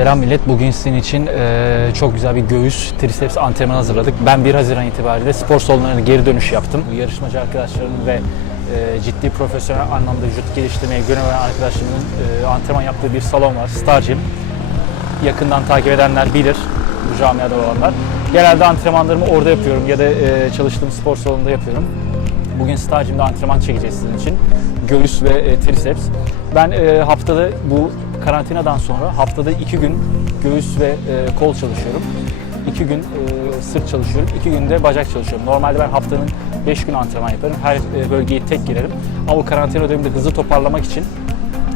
Selam millet. Bugün sizin için eee, çok güzel bir göğüs triceps antrenmanı hazırladık. Ben 1 Haziran itibariyle spor salonlarına geri dönüş yaptım. Bu yarışmacı arkadaşlarımın ve eee, ciddi profesyonel anlamda vücut geliştirmeye gönül veren arkadaşlarımın eee, antrenman yaptığı bir salon var. Star Gym. Yakından takip edenler bilir bu camiada olanlar. Genelde antrenmanlarımı orada yapıyorum ya da eee, çalıştığım spor salonunda yapıyorum. Bugün Star Gym'de antrenman çekeceğiz sizin için. Göğüs ve e, triceps. Ben e, haftada bu karantinadan sonra haftada iki gün göğüs ve e, kol çalışıyorum. İki gün e, sırt çalışıyorum, iki gün de bacak çalışıyorum. Normalde ben haftanın beş gün antrenman yaparım. Her e, bölgeyi tek girerim. Ama bu karantina döneminde hızlı toparlamak için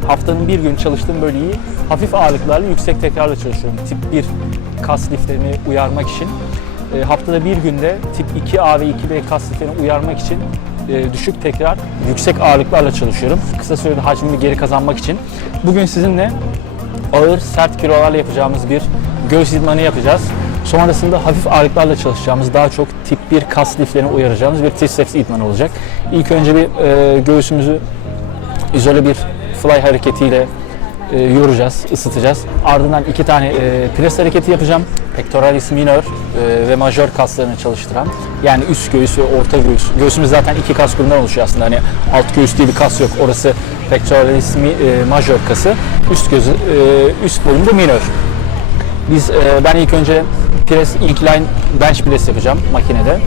haftanın bir gün çalıştığım bölgeyi hafif ağırlıklarla yüksek tekrarla çalışıyorum. Tip 1 kas liflerini uyarmak için. E, haftada bir günde tip 2A ve 2B kas liflerini uyarmak için e, düşük tekrar yüksek ağırlıklarla çalışıyorum. Kısa sürede hacmimi geri kazanmak için. Bugün sizinle ağır sert kilolarla yapacağımız bir göğüs idmanı yapacağız. Sonrasında hafif ağırlıklarla çalışacağımız daha çok tip 1 kas liflerini uyaracağımız bir triceps idmanı olacak. İlk önce bir e, göğsümüzü izole bir fly hareketiyle e, yoracağız, ısıtacağız. Ardından iki tane e, pres hareketi yapacağım. Pectoralis minor e, ve major kaslarını çalıştıran. Yani üst göğüs ve orta göğüs. Göğsümüz zaten iki kas grubundan oluşuyor aslında. Hani alt göğüs diye bir kas yok. Orası pectoralis mi, e, major kası. Üst gözü, e, üst bölümde minor. Biz e, ben ilk önce pres incline bench press yapacağım makinede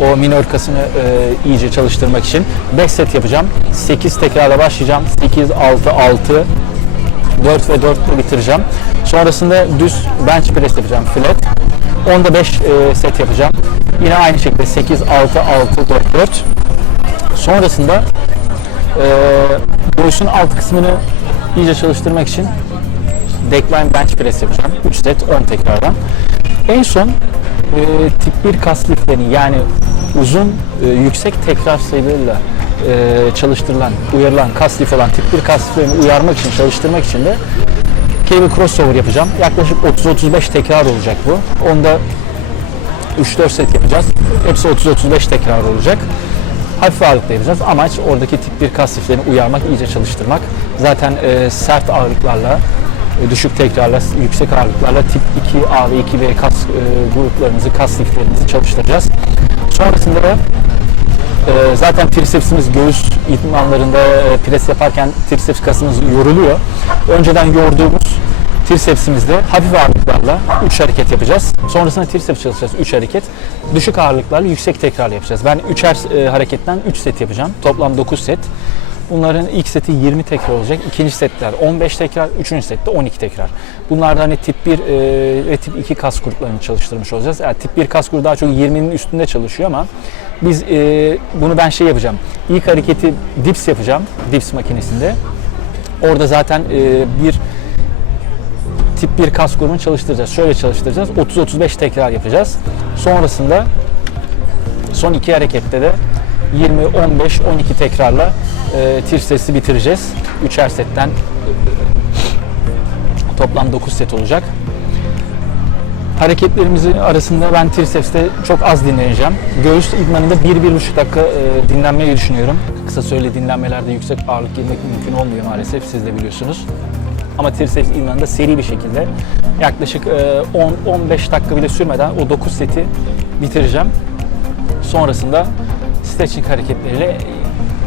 o minör kasını e, iyice çalıştırmak için 5 set yapacağım. 8 tekrarla başlayacağım. 8, 6, 6, 4 ve 4 ile bitireceğim. Sonrasında düz bench press yapacağım flat. Onda 5 e, set yapacağım. Yine aynı şekilde 8, 6, 6, 4, 4. Sonrasında e, göğsün alt kısmını iyice çalıştırmak için decline bench press yapacağım. 3 set 10 tekrardan. En son e, tip 1 kas liflerini yani uzun e, yüksek tekrar sayılarıyla e, çalıştırılan, uyarılan kas lif olan tip 1 kas liflerini uyarmak için, çalıştırmak için de cable crossover yapacağım. Yaklaşık 30-35 tekrar olacak bu. Onda 3-4 set yapacağız. Hepsi 30-35 tekrar olacak. Hafif ağırlıkla yapacağız. Amaç oradaki tip 1 kas liflerini uyarmak, iyice çalıştırmak. Zaten e, sert ağırlıklarla, düşük tekrarla, yüksek ağırlıklarla tip 2A ve 2B kas e, gruplarımızı, kas liflerimizi çalıştıracağız. Sonrasında da e, zaten tricepsimiz göğüs idmanlarında e, pres yaparken triceps kasımız yoruluyor. Önceden yorduğumuz tricepsimizde hafif ağırlıklarla 3 hareket yapacağız. Sonrasında triceps çalışacağız 3 hareket. Düşük ağırlıklarla yüksek tekrarla yapacağız. Ben 3'er hareketten 3 set yapacağım. Toplam 9 set. Bunların ilk seti 20 tekrar olacak. İkinci setler 15 tekrar, üçüncü sette 12 tekrar. Bunlarda hani tip 1 e, ve tip 2 kas gruplarını çalıştırmış olacağız. Yani tip 1 kas grubu daha çok 20'nin üstünde çalışıyor ama biz e, bunu ben şey yapacağım. İlk hareketi dips yapacağım. Dips makinesinde. Orada zaten e, bir tip 1 kas grubunu çalıştıracağız. Şöyle çalıştıracağız. 30-35 tekrar yapacağız. Sonrasında son iki harekette de 20, 15, 12 tekrarla e, triceps'i bitireceğiz. Üçer setten toplam 9 set olacak. Hareketlerimizin arasında ben triceps'te çok az dinleneceğim. Göğüs idmanında 1-1,5 dakika e, dinlenmeyi düşünüyorum. Kısa süreli dinlenmelerde yüksek ağırlık girmek mümkün olmuyor maalesef siz de biliyorsunuz. Ama triceps idmanında seri bir şekilde yaklaşık e, 10-15 dakika bile sürmeden o 9 seti bitireceğim. Sonrasında stretching hareketleriyle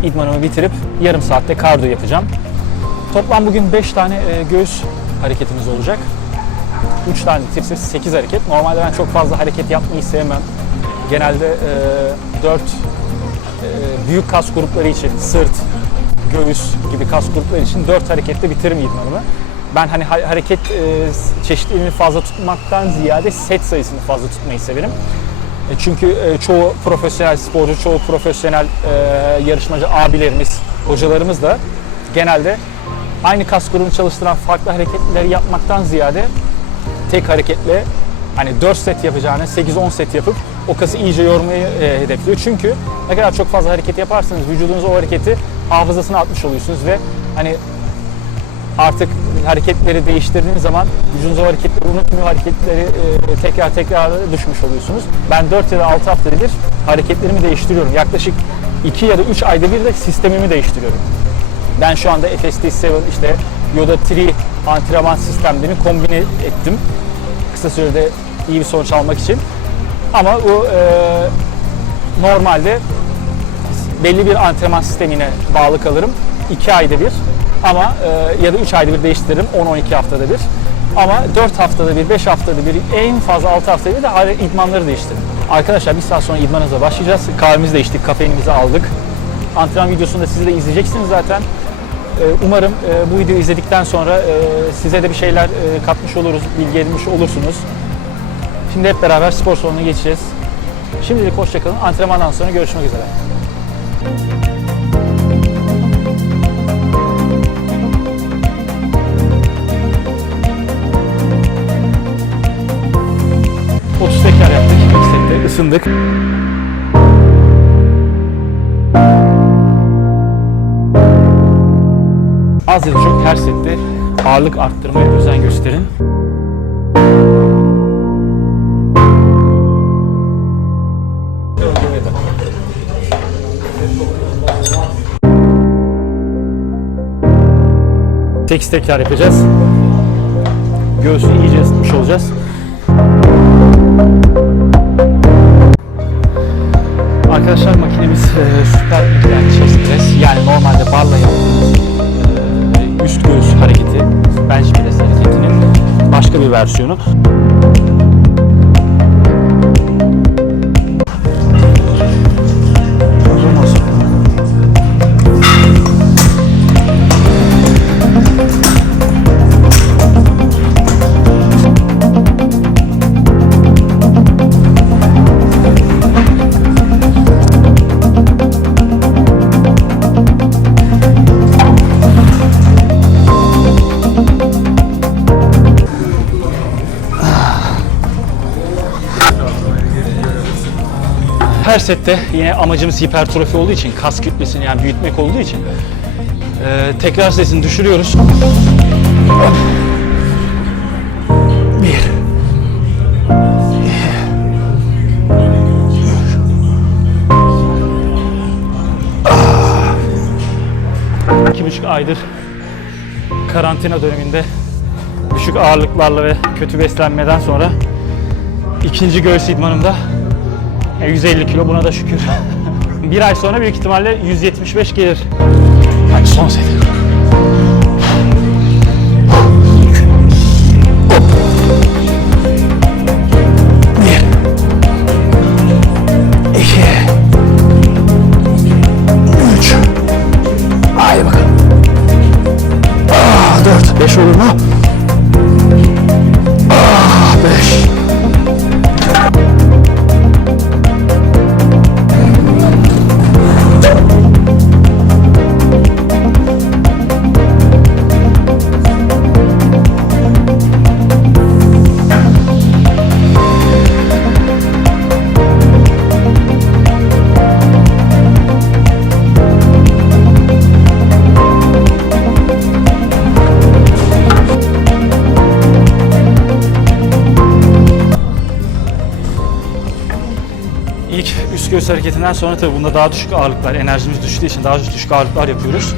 idmanımı bitirip yarım saatte kardiyo yapacağım. Toplam bugün 5 tane e, göğüs hareketimiz olacak. 3 tane triceps, 8 hareket. Normalde ben çok fazla hareket yapmayı sevmem. Genelde e, 4 e, büyük kas grupları için sırt, göğüs gibi kas grupları için 4 harekette bitiririm idmanımı. Ben hani ha- hareket e, çeşitliliğini fazla tutmaktan ziyade set sayısını fazla tutmayı severim. E, Çünkü e, çoğu profesyonel sporcu, çoğu profesyonel e, yarışmacı abilerimiz, hocalarımız da genelde aynı kas grubunu çalıştıran farklı hareketleri yapmaktan ziyade tek hareketle hani 4 set yapacağını 8-10 set yapıp o kası iyice yormayı e, hedefliyor. Çünkü ne kadar çok fazla hareket yaparsanız vücudunuz o hareketi hafızasına atmış oluyorsunuz ve hani artık hareketleri değiştirdiğiniz zaman vücudunuz o hareketleri unutmuyor, hareketleri e, tekrar tekrar düşmüş oluyorsunuz. Ben 4 ya da 6 haftada bir hareketlerimi değiştiriyorum. Yaklaşık 2 ya da 3 ayda bir de sistemimi değiştiriyorum. Ben şu anda FST 7 işte Yoda 3 antrenman sistemlerini kombine ettim. Kısa sürede iyi bir sonuç almak için. Ama bu e, normalde belli bir antrenman sistemine bağlı kalırım. 2 ayda bir ama e, ya da 3 ayda bir değiştiririm 10-12 haftada bir. Ama 4 haftada bir, 5 haftada bir, en fazla 6 haftada bir de idmanları değiştiririm. Arkadaşlar bir saat sonra idmanımıza başlayacağız. Kahvemizi de içtik, kafeinimizi aldık. Antrenman videosunu da siz de izleyeceksiniz zaten. E, Umarım e, bu videoyu izledikten sonra e, size de bir şeyler katmış oluruz, bilgi edinmiş olursunuz. Şimdi hep beraber spor salonuna geçeceğiz. Şimdilik hoşçakalın. Antrenmandan sonra görüşmek üzere. Isındık. Az ya da çok her sette ağırlık arttırmaya özen gösterin. Sekiz tekrar yapacağız. Göğsü iyice ısıtmış olacağız. Arkadaşlar makinemiz e, süper inclined chest yani normalde barla yaptığımız e, üst göğüs hareketi bench press hareketinin başka bir versiyonu. Sette yine amacımız hipertrofi olduğu için, kas kütlesini yani büyütmek olduğu için e, tekrar sesini düşürüyoruz. Bir. İki buçuk aydır karantina döneminde düşük ağırlıklarla ve kötü beslenmeden sonra ikinci göğüs idmanımda e, 150 kilo buna da şükür. bir ay sonra büyük ihtimalle 175 gelir. Hadi son. Beş olur mu? Ah, beş. Üst göğüs hareketinden sonra tabii bunda daha düşük ağırlıklar, enerjimiz düştüğü için daha düşük ağırlıklar yapıyoruz.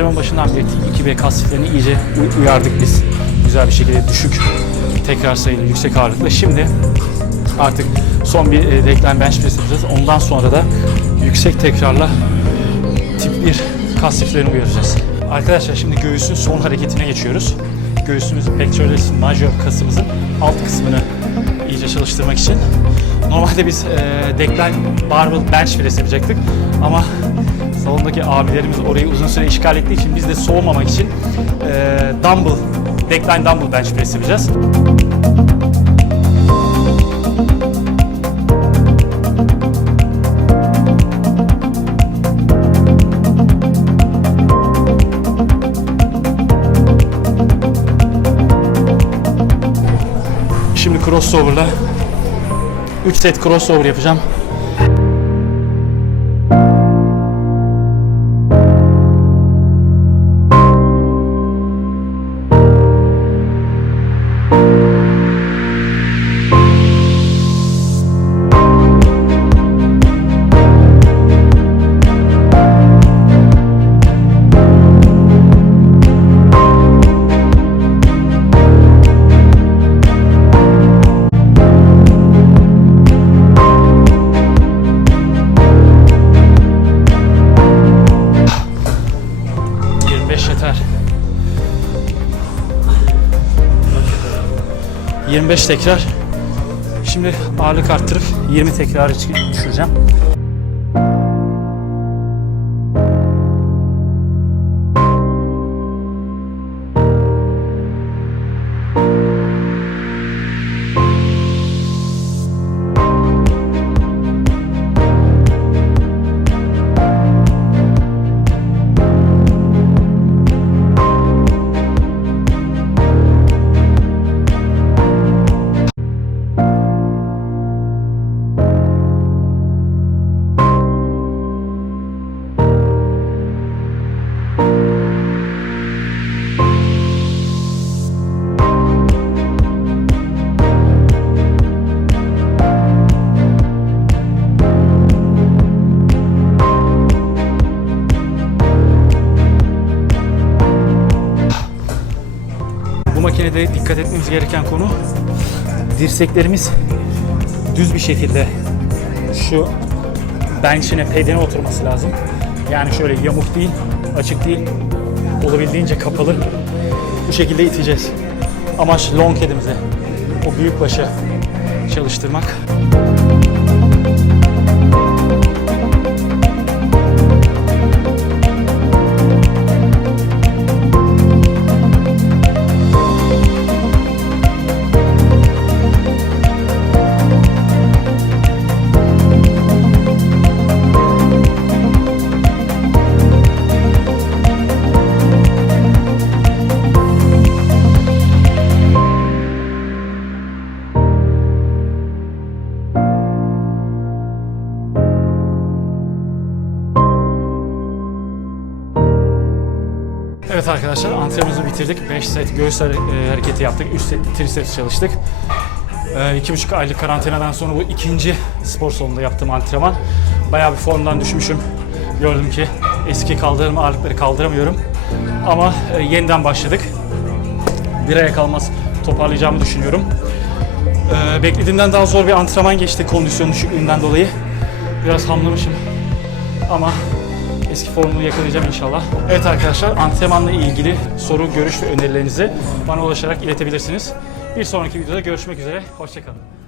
Antrenman başından beri 2B kas iyice uy- uyardık biz. Güzel bir şekilde düşük tekrar sayılı yüksek ağırlıkla. Şimdi artık son bir e, decline bench press yapacağız. Ondan sonra da yüksek tekrarla tip 1 kas siflerini uyaracağız. Arkadaşlar şimdi göğüsün son hareketine geçiyoruz. Göğsümüzün pectoralis major kasımızın alt kısmını iyice çalıştırmak için. Normalde biz e, decline barbell bench press yapacaktık ama salondaki abilerimiz orayı uzun süre işgal ettiği için biz de soğumamak için e, dumbbell, decline dumbbell bench press yapacağız. Crossover'la 3 set crossover yapacağım. 25 tekrar. Şimdi ağırlık arttırıp 20 tekrarı çık- düşüreceğim. Bu makinede dikkat etmemiz gereken konu dirseklerimiz düz bir şekilde şu bench'ine, pedine oturması lazım. Yani şöyle yamuk değil, açık değil, olabildiğince kapalı. Bu şekilde iteceğiz. Amaç long head'imize, o büyük başı çalıştırmak. Arkadaşlar antrenmanımızı bitirdik. 5 set göğüs e, hareketi yaptık. 3 set triceps çalıştık. 2,5 aylık karantinadan sonra bu ikinci spor salonunda yaptığım antrenman. Bayağı bir formdan düşmüşüm. Gördüm ki eski kaldırdığım ağırlıkları kaldıramıyorum. Ama e, yeniden başladık. Bir aya kalmaz toparlayacağımı düşünüyorum. Beklediğimden daha zor bir antrenman geçti kondisyon düşüklüğünden dolayı. Biraz hamlamışım ama eski formumu yakalayacağım inşallah. Evet arkadaşlar antrenmanla ilgili soru, görüş ve önerilerinizi bana ulaşarak iletebilirsiniz. Bir sonraki videoda görüşmek üzere. Hoşçakalın.